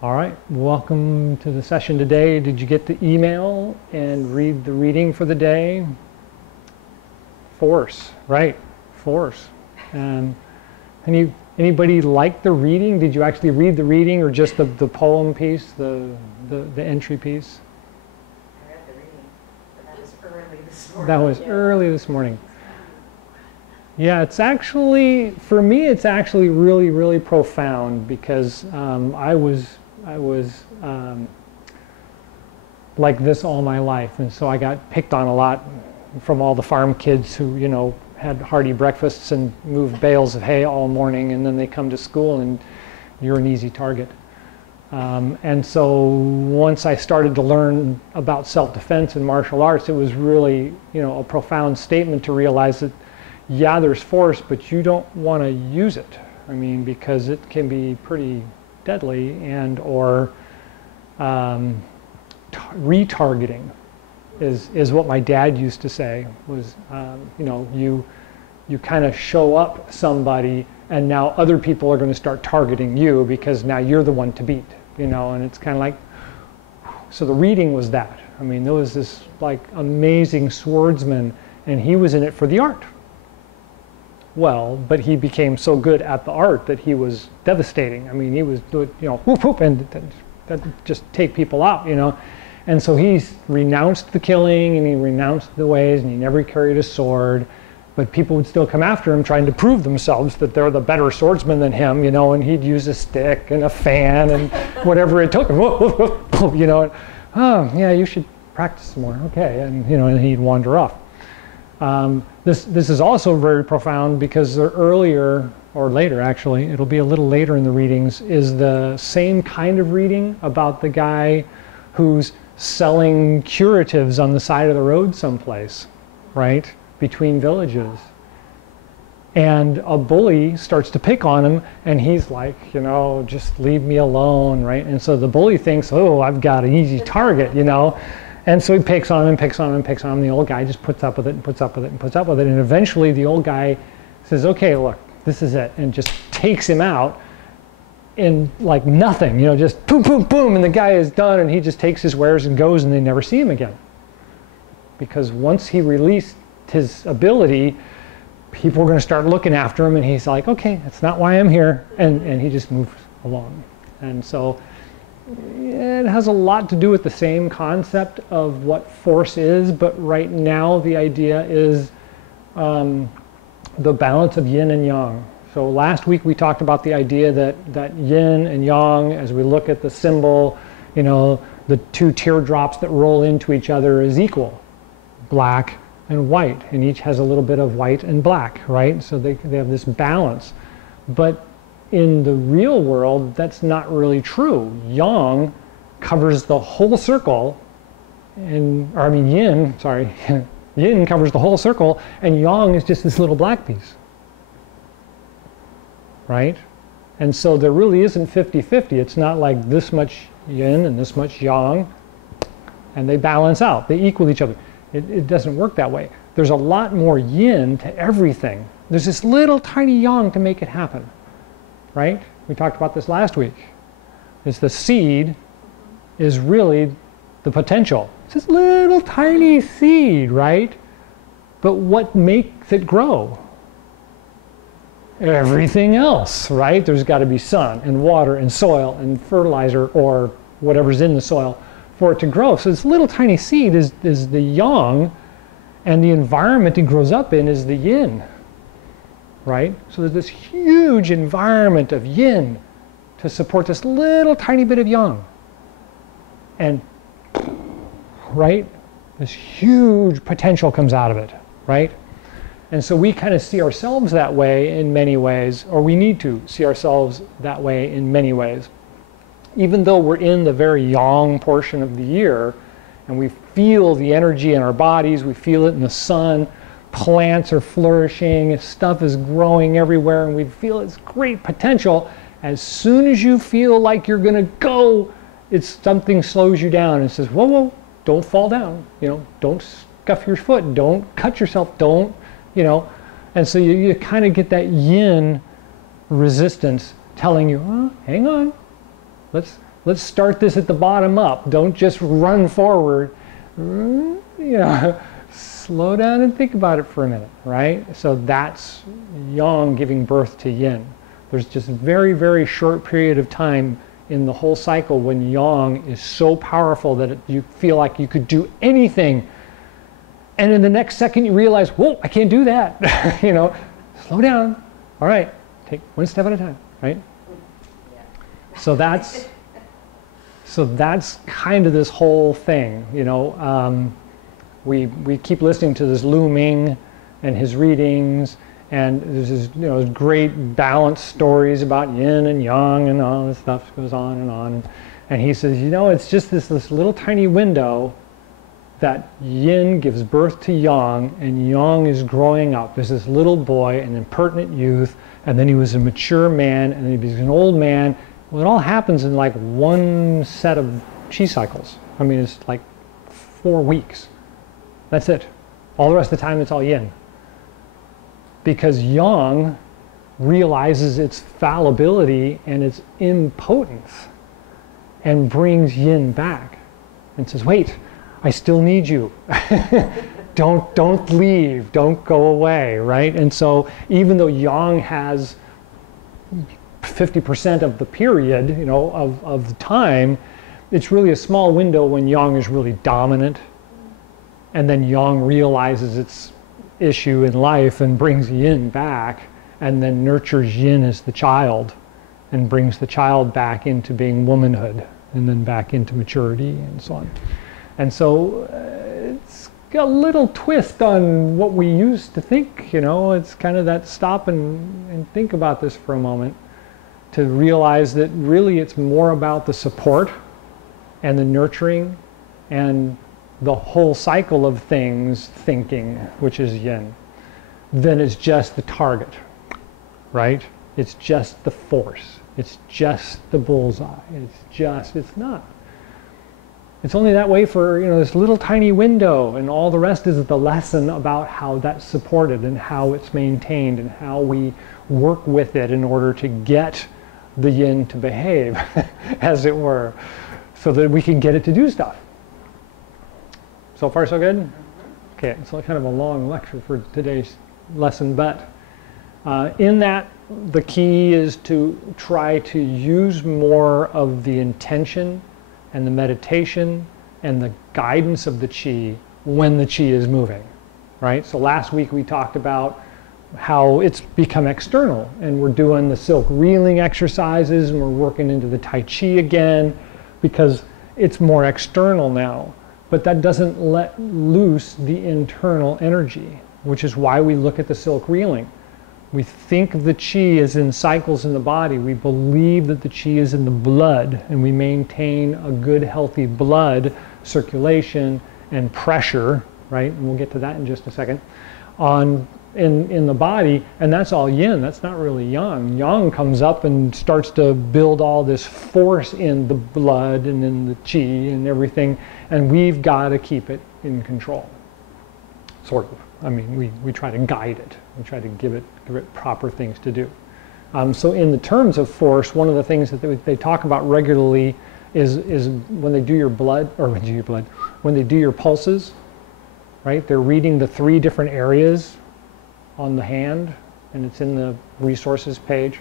All right, welcome to the session today. Did you get the email and read the reading for the day? Force, right, force. Anybody like the reading? Did you actually read the reading or just the poem piece, the entry piece? I read the reading, but that was early this morning. That was early this morning. Yeah, it's actually, for me, it's actually really, really profound because I was like this all my life, and so I got picked on a lot from all the farm kids who, you know, had hearty breakfasts and moved bales of hay all morning, and then they come to school and you're an easy target. And so once I started to learn about self-defense and martial arts, it was really, you know, a profound statement to realize that, yeah, there's force, but you don't want to use it. I mean, because it can be pretty deadly and or retargeting is what my dad used to say was, you know, you kind of show up somebody and now other people are going to start targeting you because now you're the one to beat, you know, and it's kind of like, so the reading was that. I mean, there was this like amazing swordsman and he was in it for the art. Well, but he became so good at the art that he was devastating. I mean, he was doing, you know, whoop, whoop, and that just take people out, you know. And so he's renounced the killing and he renounced the ways and he never carried a sword. But people would still come after him trying to prove themselves that they're the better swordsman than him, you know, and he'd use a stick and a fan and whatever it took, you know. And, oh, yeah, you should practice more. Okay, and, you know, and he'd wander off. This is also very profound because the earlier, or later actually, it'll be a little later in the readings, is the same kind of reading about the guy who's selling curatives on the side of the road someplace, right, between villages. And a bully starts to pick on him and he's like, you know, just leave me alone, right? And so the bully thinks, oh, I've got an easy target, you know. And so he picks on him and picks on him and picks on him. The old guy just puts up with it and puts up with it and puts up with it. And eventually the old guy says, okay, look, this is it. And just takes him out in like nothing, you know, just boom, boom, boom. And the guy is done and he just takes his wares and goes and they never see him again. Because once he released his ability, people were going to start looking after him. And he's like, okay, that's not why I'm here. And he just moves along. And so it has a lot to do with the same concept of what force is, but right now the idea is the balance of yin and yang. So last week we talked about the idea that yin and yang, as we look at the symbol, you know, the two teardrops that roll into each other is equal, black and white, and each has a little bit of white and black, right? So they have this balance. But in the real world, that's not really true. Yang covers the whole circle, yin covers the whole circle, and yang is just this little black piece, right? And so there really isn't 50-50. It's not like this much yin and this much yang, and they balance out. They equal each other. It doesn't work that way. There's a lot more yin to everything. There's this little tiny yang to make it happen. Right? We talked about this last week. It's the seed is really the potential. It's this little tiny seed, right? But what makes it grow? Everything else, right? There's got to be sun and water and soil and fertilizer or whatever's in the soil for it to grow. So this little tiny seed is the yang, and the environment it grows up in is the yin. Right? So there's this huge environment of yin to support this little tiny bit of yang. And, right? This huge potential comes out of it, right? And so we kind of see ourselves that way in many ways, or we need to see ourselves that way in many ways. Even though we're in the very yang portion of the year, and we feel the energy in our bodies, we feel it in the sun, plants are flourishing, stuff is growing everywhere, and we feel its great potential. As soon as you feel like you're going to go, something slows you down and says, whoa, whoa, don't fall down. You know, don't scuff your foot, don't cut yourself, don't, you know. And so you kind of get that yin resistance telling you, oh, hang on, let's let's start this at the bottom up. Don't just run forward. Slow down and think about it for a minute, right? So that's yang giving birth to yin. There's just a very, very short period of time in the whole cycle when yang is so powerful that you feel like you could do anything. And in the next second you realize, whoa, I can't do that. Slow down. All right, take one step at a time, right? Yeah. So that's kind of this whole thing, We keep listening to this Lu Ming and his readings, and there's this, great balanced stories about yin and yang and all this stuff goes on and on. And he says, it's just this little tiny window that yin gives birth to yang, and yang is growing up. There's this little boy, an impertinent youth, and then he was a mature man, and then he was an old man. Well, it all happens in like one set of chi cycles. I mean, it's like 4 weeks. That's it. All the rest of the time, it's all yin. Because yang realizes its fallibility and its impotence and brings yin back and says, wait, I still need you. Don't leave, don't go away, right? And so even though yang has 50% of the period, of the time, it's really a small window when yang is really dominant. And then yang realizes its issue in life and brings yin back, and then nurtures yin as the child and brings the child back into being womanhood and then back into maturity and so on. And so it's a little twist on what we used to think, it's kind of that stop and think about this for a moment, to realize that really it's more about the support and the nurturing and the whole cycle of things thinking, which is yin, then it's just the target, right? It's just the force. It's just the bullseye. It's not. It's only that way for, this little tiny window, and all the rest is the lesson about how that's supported and how it's maintained and how we work with it in order to get the yin to behave, as it were, so that we can get it to do stuff. So far, so good? Okay, it's kind of a long lecture for today's lesson, but in that, the key is to try to use more of the intention and the meditation and the guidance of the chi when the chi is moving, right? So last week we talked about how it's become external, and we're doing the silk reeling exercises, and we're working into the Tai Chi again because it's more external now. But that doesn't let loose the internal energy, which is why we look at the silk reeling. We think the chi is in cycles in the body. We believe that the chi is in the blood, and we maintain a good, healthy blood circulation and pressure, right? And we'll get to that in just a second, in the body, and that's all yin. That's not really yang. Yang comes up and starts to build all this force in the blood and in the chi and everything, and we've got to keep it in control, sort of. I mean, we try to guide it. We try to give it proper things to do. So in the terms of force, one of the things that they talk about regularly is when they do your blood, or when they do your pulses, right? They're reading the 3 different areas on the hand, and it's in the resources page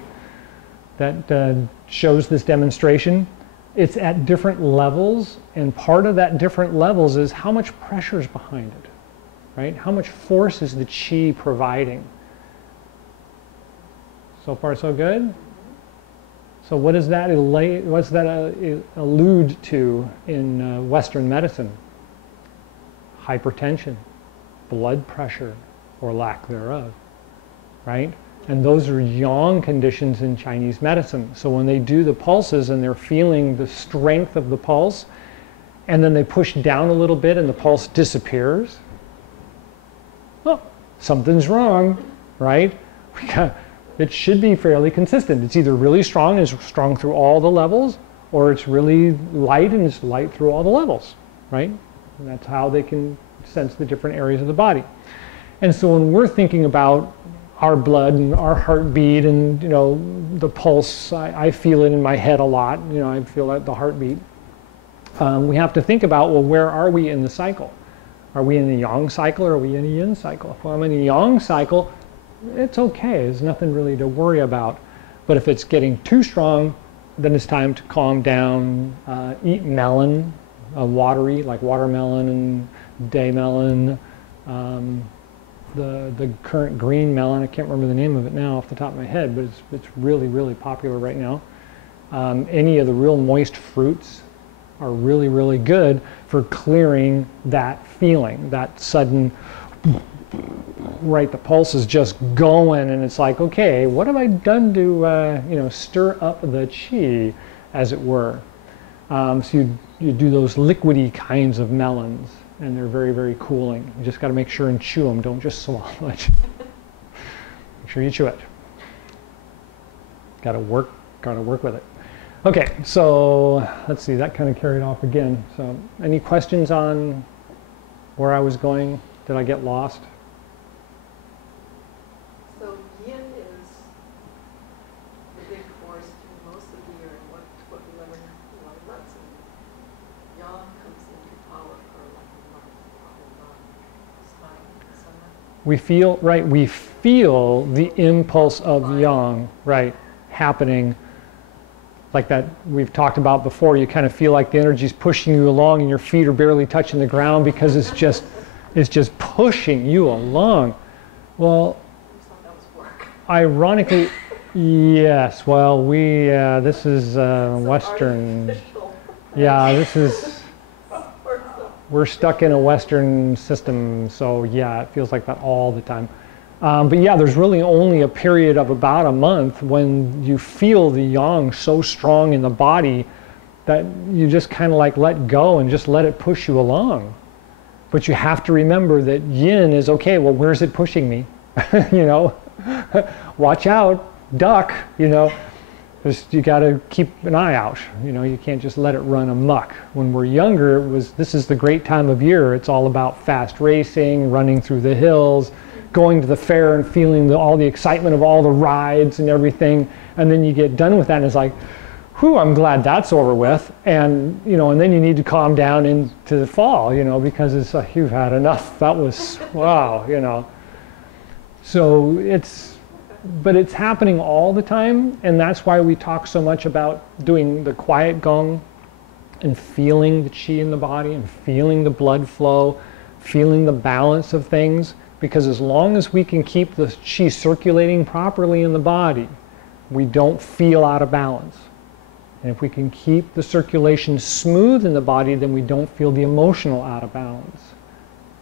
that shows this demonstration. It's at different levels, and part of that different levels is how much pressure is behind it, right? How much force is the chi providing? So far, so good? So what does that allude to in Western medicine? Hypertension, blood pressure, or lack thereof, right? And those are yang conditions in Chinese medicine. So when they do the pulses and they're feeling the strength of the pulse, and then they push down a little bit and the pulse disappears, oh, something's wrong, right? It should be fairly consistent. It's either really strong and is strong through all the levels, or it's really light and it's light through all the levels, right? And that's how they can sense the different areas of the body. And so when we're thinking about our blood and our heartbeat, and you know, the pulse. I feel it in my head a lot. You know, I feel the heartbeat. We have to think about, well, where are we in the cycle? Are we in the yang cycle or are we in a yin cycle? If I'm in the yang cycle, it's okay. There's nothing really to worry about. But if it's getting too strong, then it's time to calm down. Eat melon, watery, like watermelon and day melon. The current green melon, I can't remember the name of it now off the top of my head, but it's really, really popular right now. Any of the real moist fruits are really, really good for clearing that feeling, that sudden, right, the pulse is just going, and it's like, okay, what have I done to, you know, stir up the chi, as it were. So you do those liquidy kinds of melons, and they're very, very cooling. You just got to make sure and chew them. Don't just swallow it. Make sure you chew it. Got to work with it. Okay, so let's see, that kind of carried off again. So any questions on where I was going? Did I get lost? So yin is the big force through most of the year, and what we learn in a lot of months. And yang comes into power for like a month, probably not this time, summer. We feel, right, we feel the impulse of yang, right, happening. Like that we've talked about before, you kind of feel like the energy's pushing you along and your feet are barely touching the ground because it's just pushing you along. Well, ironically, yes. Well, this is Western. Yeah, this is. We're stuck in a Western system, so yeah, it feels like that all the time. But yeah, there's really only a period of about a month when you feel the yang so strong in the body that you just kind of like let go and just let it push you along. But you have to remember that yin is, okay, well, where's it pushing me? You know, watch out, duck, you know. You got to keep an eye out. You know, you can't just let it run amok. When we're younger, this is the great time of year. It's all about fast racing, running through the hills, going to the fair and feeling all the excitement of all the rides and everything. And then you get done with that and it's like, whew, I'm glad that's over with. And, you know, and then you need to calm down into the fall, you know, because it's like, you've had enough. That was, wow, you know. So but it's happening all the time. And that's why we talk so much about doing the quiet gong and feeling the chi in the body and feeling the blood flow, feeling the balance of things. Because as long as we can keep the chi circulating properly in the body, we don't feel out of balance. And if we can keep the circulation smooth in the body, then we don't feel the emotional out of balance,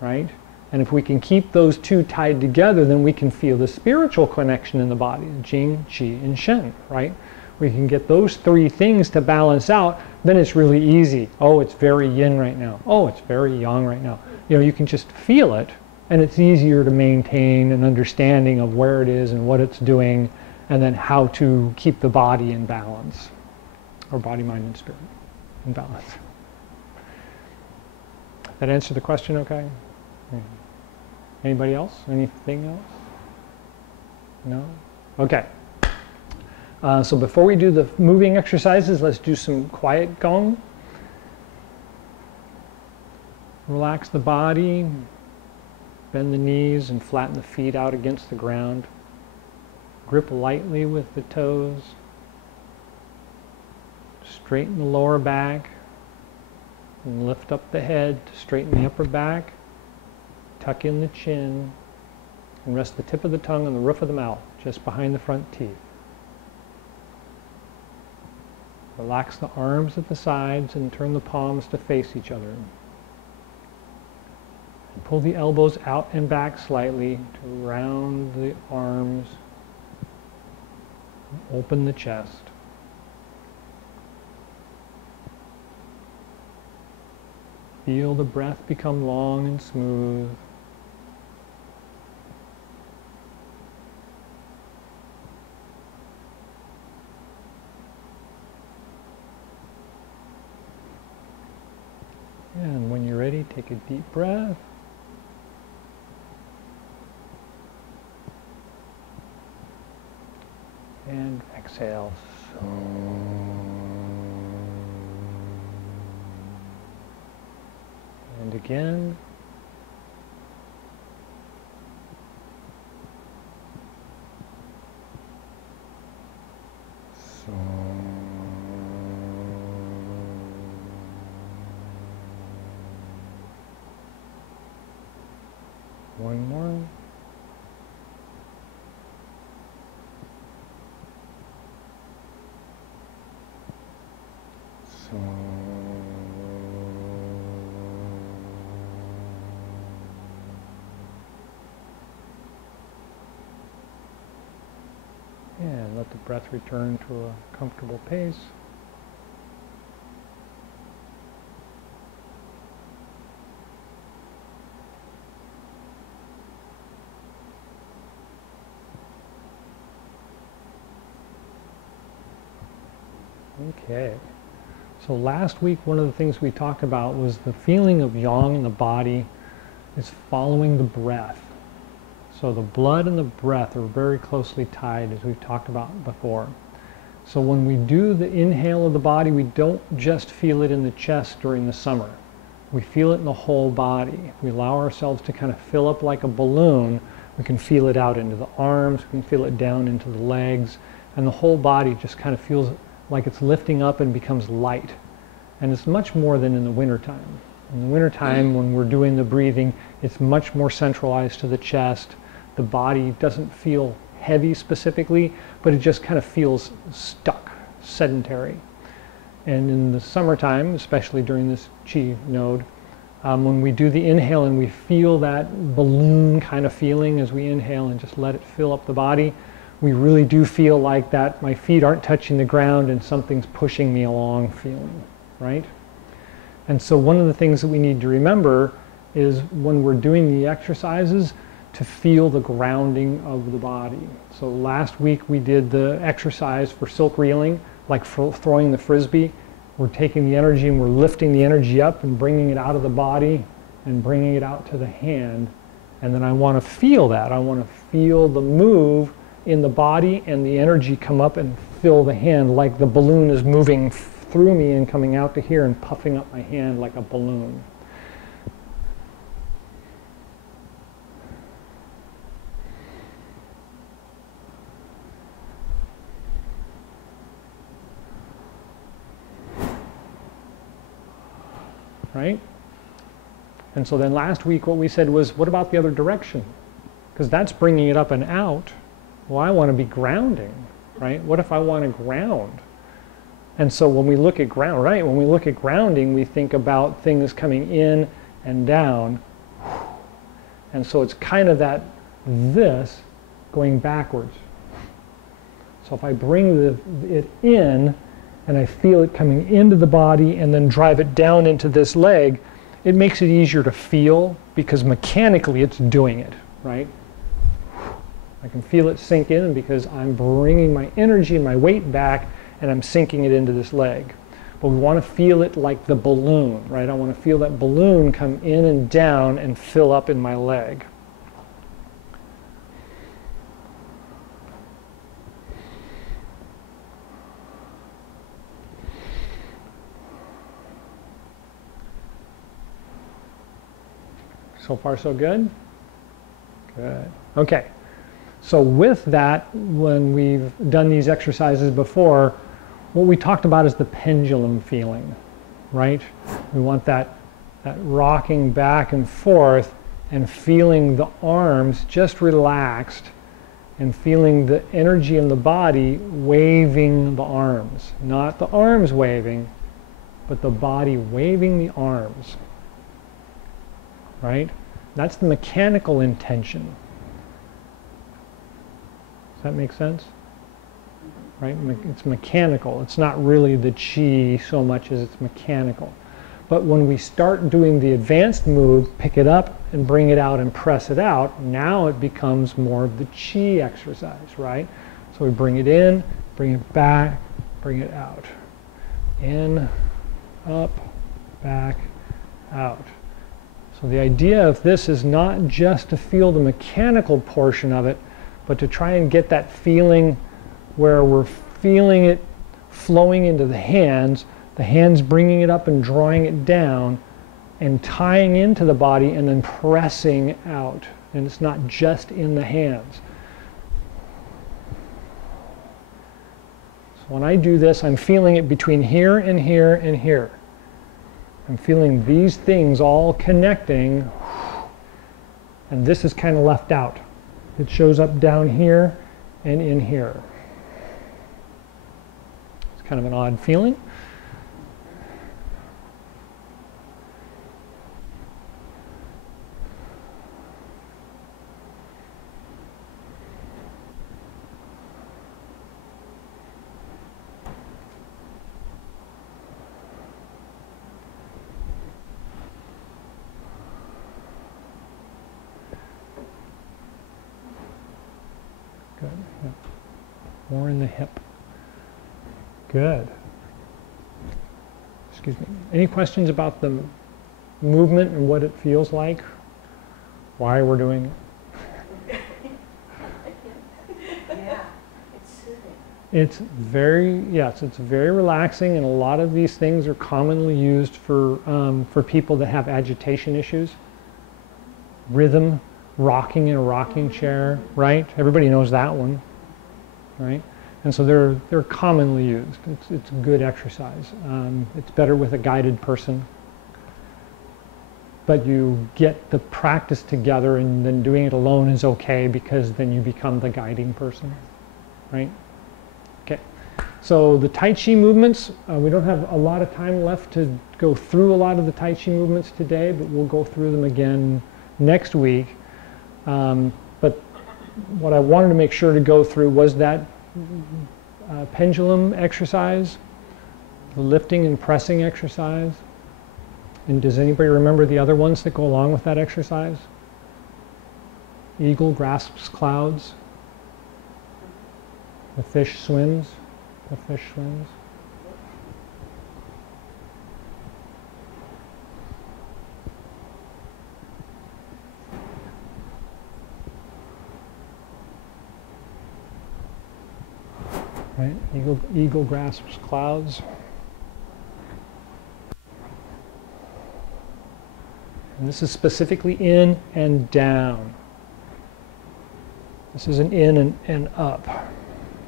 right? And if we can keep those two tied together, then we can feel the spiritual connection in the body, Jing, Qi, and Shen, right? We can get those three things to balance out, then it's really easy. Oh, it's very yin right now. Oh, it's very yang right now. You know, you can just feel it. And it's easier to maintain an understanding of where it is and what it's doing, and then how to keep the body in balance, or body, mind, and spirit in balance. That answer the question okay? Anybody else? Anything else? No? Okay. So before we do the moving exercises, let's do some quiet gong. Relax the body. Bend the knees and flatten the feet out against the ground. Grip lightly with the toes. Straighten the lower back. And lift up the head to straighten the upper back. Tuck in the chin. And rest the tip of the tongue on the roof of the mouth, just behind the front teeth. Relax the arms at the sides and turn the palms to face each other. Pull the elbows out and back slightly to round the arms, open the chest. Feel the breath become long and smooth. And when you're ready, take a deep breath. And exhale. And again. One more. And let the breath return to a comfortable pace. Okay. So last week, one of the things we talked about was the feeling of yang in the body is following the breath. So the blood and the breath are very closely tied, as we've talked about before. So when we do the inhale of the body, we don't just feel it in the chest during the summer. We feel it in the whole body. If we allow ourselves to kind of fill up like a balloon, we can feel it out into the arms, we can feel it down into the legs, and the whole body just kind of feels like it's lifting up and becomes light. And it's much more than in the wintertime. In the wintertime, when we're doing the breathing, it's much more centralized to the chest. The body doesn't feel heavy specifically, but it just kind of feels stuck, sedentary. And in the summertime, especially during this Chi node, when we do the inhale and we feel that balloon kind of feeling as we inhale and just let it fill up the body, we really do feel like that my feet aren't touching the ground and something's pushing me along feeling, right? And so one of the things that we need to remember is when we're doing the exercises to feel the grounding of the body. So last week we did the exercise for silk reeling, like throwing the frisbee. We're taking the energy and we're lifting the energy up and bringing it out of the body and bringing it out to the hand. And then I want to feel that. I want to feel the move in the body and the energy come up and fill the hand like the balloon is moving through me and coming out to here and puffing up my hand like a balloon. Right? And so then last week what we said was, what about the other direction? Because that's bringing it up and out. Well, I want to be grounding, right? What if I want to ground? And so when we look at ground, right? When we look at grounding, we think about things coming in and down. And so it's kind of that this going backwards. So if I bring it in, and I feel it coming into the body and then drive it down into this leg, it makes it easier to feel because mechanically it's doing it, right? I can feel it sink in because I'm bringing my energy and my weight back and I'm sinking it into this leg. But we want to feel it like the balloon, right? I want to feel that balloon come in and down and fill up in my leg. So far, so good? Good. Okay. So with that, when we've done these exercises before, what we talked about is the pendulum feeling, right? We want that rocking back and forth and feeling the arms just relaxed and feeling the energy in the body waving the arms. Not the arms waving, but the body waving the arms. Right? That's the mechanical intention. Does that make sense? Right? It's mechanical. It's not really the chi so much as it's mechanical. But when we start doing the advanced move, pick it up and bring it out and press it out, now it becomes more of the chi exercise, right? So we bring it in, bring it back, bring it out. In, up, back, out. So the idea of this is not just to feel the mechanical portion of it, but to try and get that feeling where we're feeling it flowing into the hands bringing it up and drawing it down and tying into the body and then pressing out. And it's not just in the hands. So when I do this, I'm feeling it between here and here and here. I'm feeling these things all connecting, and this is kind of left out. It shows up down here and in here. It's kind of an odd feeling. Good. Yeah. More in the hip. Good. Excuse me. Any questions about the movement and what it feels like? Why we're doing it? Yeah, it's soothing. It's very, yes, it's very relaxing, and a lot of these things are commonly used for people that have agitation issues. Rhythm, rocking in a rocking chair, right? Everybody knows that one, right? And so they're commonly used. It's good exercise. It's better with a guided person. But you get the practice together, and then doing it alone is okay, because then you become the guiding person, right? Okay. So the Tai Chi movements, we don't have a lot of time left to go through a lot of the Tai Chi movements today, but we'll go through them again next week. But what I wanted to make sure to go through was that pendulum exercise, the lifting and pressing exercise. And does anybody remember the other ones that go along with that exercise? Eagle grasps clouds. The fish swims. The fish swims. Right? Eagle grasps clouds. And this is specifically in and down. This is an in and up,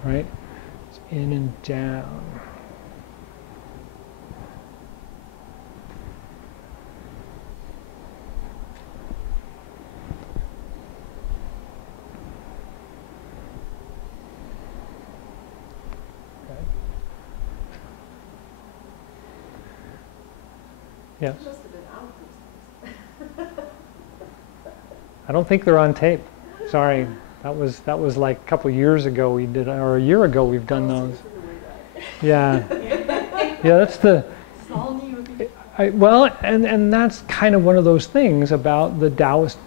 right? It's in and down. Yes. Must have been out these days. I don't think they're on tape. Sorry, that was like a couple years ago we did, or a year ago we've done those. Yeah, yeah. That's the. It's all new. Well, and that's kind of one of those things about the Taoist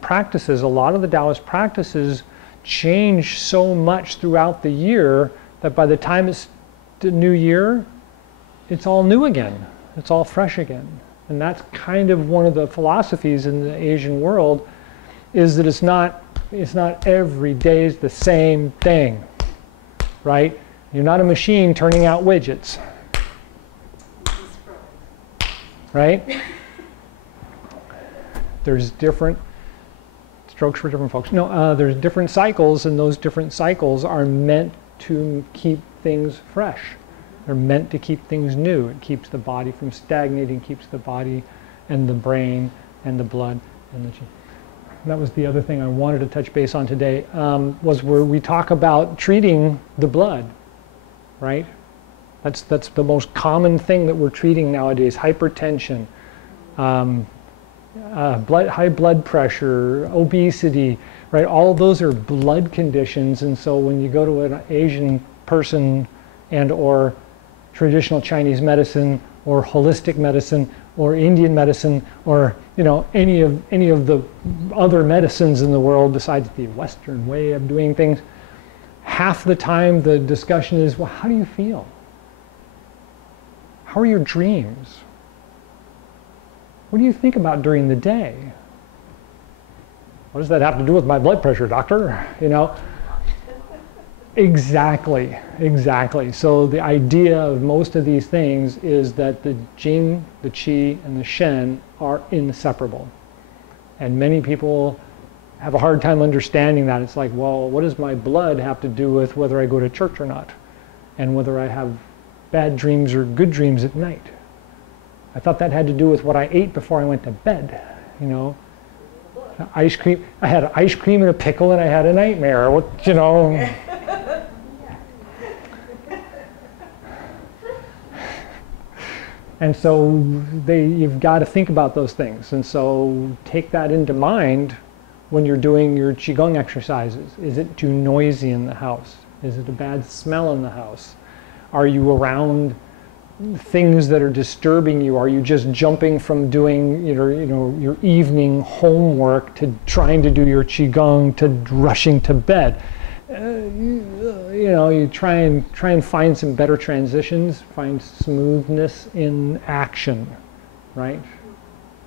practices. A lot of the Taoist practices change so much throughout the year that by the time it's the new year, it's all new again. It's all fresh again. And that's kind of one of the philosophies in the Asian world, is that it's not every day is the same thing, right? You're not a machine turning out widgets, right? There's different strokes for different folks. No, there's different cycles, and those different cycles are meant to keep things fresh. They're meant to keep things new. It keeps the body from stagnating, keeps the body and the brain and the blood and the chi. That was the other thing I wanted to touch base on today, was where we talk about treating the blood, right? That's the most common thing that we're treating nowadays: hypertension, high blood pressure, obesity, right? All of those are blood conditions, and so when you go to an Asian person and or traditional Chinese medicine or holistic medicine or Indian medicine, or any of the other medicines in the world besides the Western way of doing things, half the time the discussion is, well, how do you feel? How are your dreams? What do you think about during the day? What does that have to do with my blood pressure, doctor? Exactly, exactly. So the idea of most of these things is that the Jing, the Qi, and the Shen are inseparable. And many people have a hard time understanding that. It's like, well, what does my blood have to do with whether I go to church or not? And whether I have bad dreams or good dreams at night? I thought that had to do with what I ate before I went to bed, you know? Ice cream, I had ice cream and a pickle and I had a nightmare, what, you know? And so you've got to think about those things. And so take that into mind when you're doing your Chi Gung exercises. Is it too noisy in the house? Is it a bad smell in the house? Are you around things that are disturbing you? Are you just jumping from doing your evening homework to trying to do your Qigong to rushing to bed? You try and find some better transitions, find smoothness in action, right?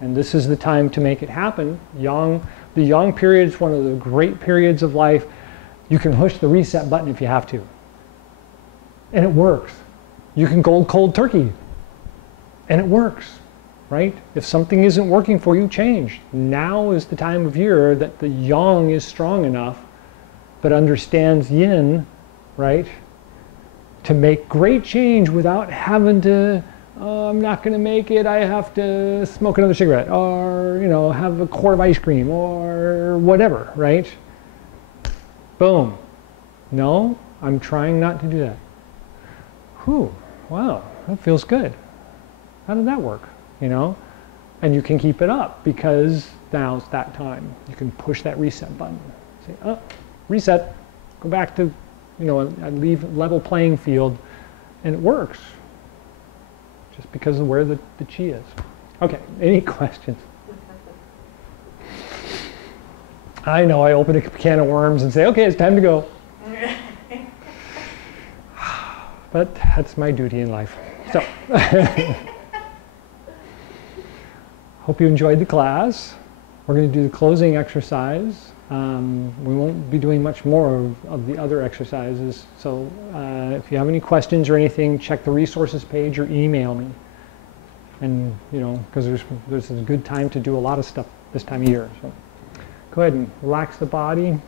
And this is the time to make it happen. The yang period is one of the great periods of life. You can push the reset button if you have to. And it works. You can go cold turkey. And it works, right? If something isn't working for you, change. Now is the time of year that the yang is strong enough but understands yin, right? To make great change without having to, oh, I'm not going to make it, I have to smoke another cigarette, or, have a quart of ice cream, or whatever, right? Boom. No, I'm trying not to do that. Whew, wow, that feels good. How did that work, And you can keep it up because now's that time. You can push that reset button. Say, oh, reset, go back to, I leave level playing field, and it works. Just because of where the chi is. Okay, any questions? I know I open a can of worms and say, okay, it's time to go. But that's my duty in life. So, hope you enjoyed the class. We're going to do the closing exercise. We won't be doing much more of the other exercises. So if you have any questions or anything, check the resources page or email me. And, because there's a good time to do a lot of stuff this time of year. So go ahead and relax the body.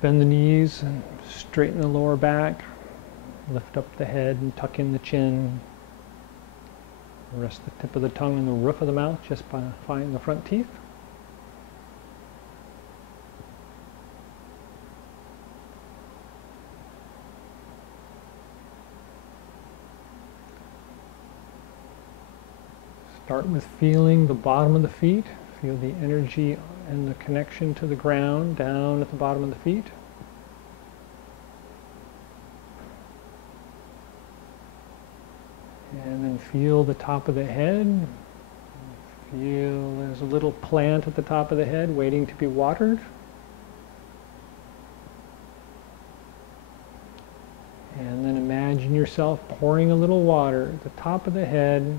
Bend the knees and straighten the lower back. Lift up the head and tuck in the chin. Rest the tip of the tongue on the roof of the mouth just by finding the front teeth. Start with feeling the bottom of the feet. Feel the energy and the connection to the ground down at the bottom of the feet. And then feel the top of the head. Feel there's a little plant at the top of the head waiting to be watered. And then imagine yourself pouring a little water at the top of the head.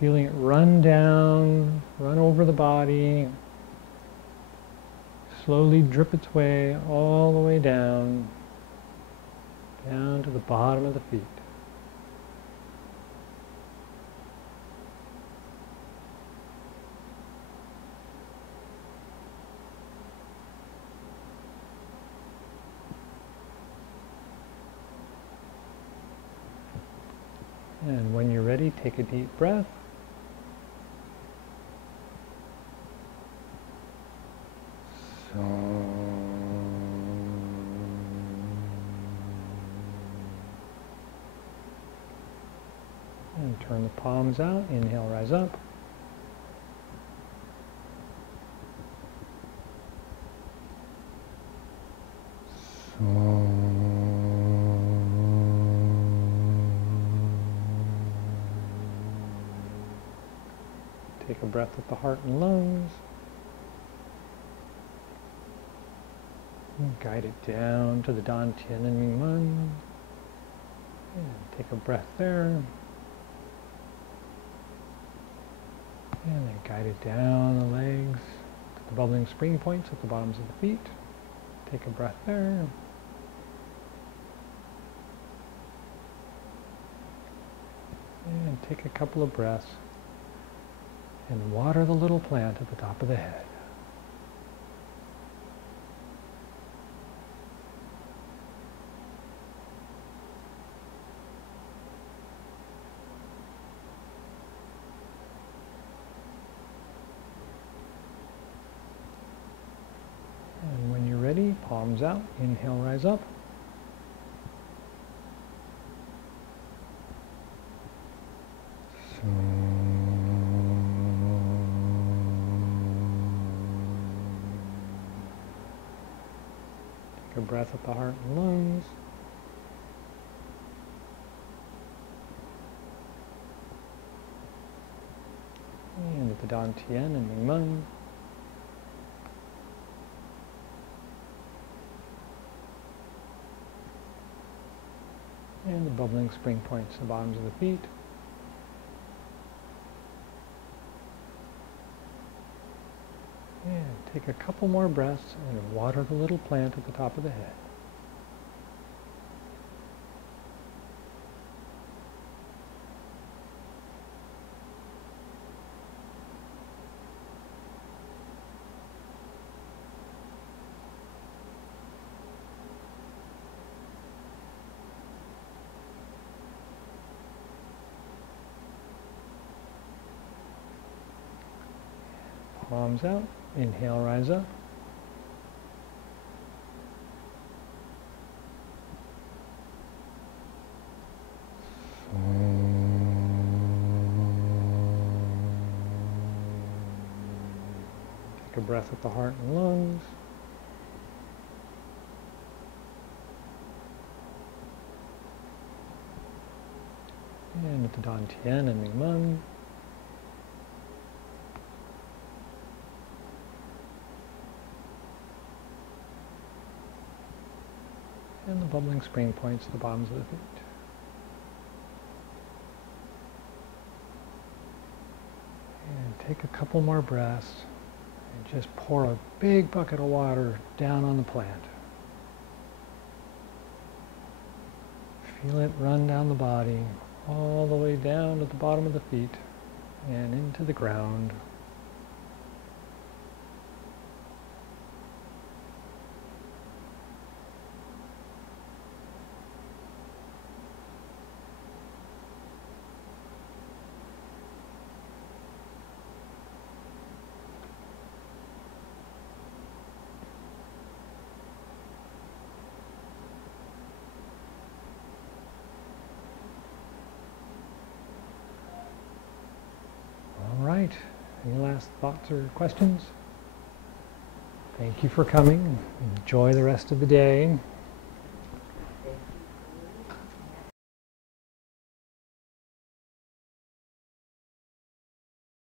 Feeling it run down, run over the body, slowly drip its way all the way down to the bottom of the feet. And when you're ready, take a deep breath. And turn the palms out. Inhale, rise up. Take a breath with the heart and lungs. And guide it down to the Dan Tian and Ming Man. And take a breath there. And then guide it down the legs, the the bubbling spring points at the bottoms of the feet. Take a breath there. And take a couple of breaths and water the little plant at the top of the head. And when you're ready, palms out, inhale, rise up. Take a breath at the heart and lungs. And at the Dantian and Ming. And the bubbling spring points, the bottoms of the feet. And take a couple more breaths and water the little plant at the top of the head. Palms out. Inhale, rise up. Take a breath at the heart and lungs. And at the Dantian and Ming. And the bubbling spring points at the bottoms of the feet. And take a couple more breaths and just pour a big bucket of water down on the plant. Feel it run down the body, all the way down to the bottom of the feet and into the ground. All right, any last thoughts or questions? Thank you for coming. Enjoy the rest of the day.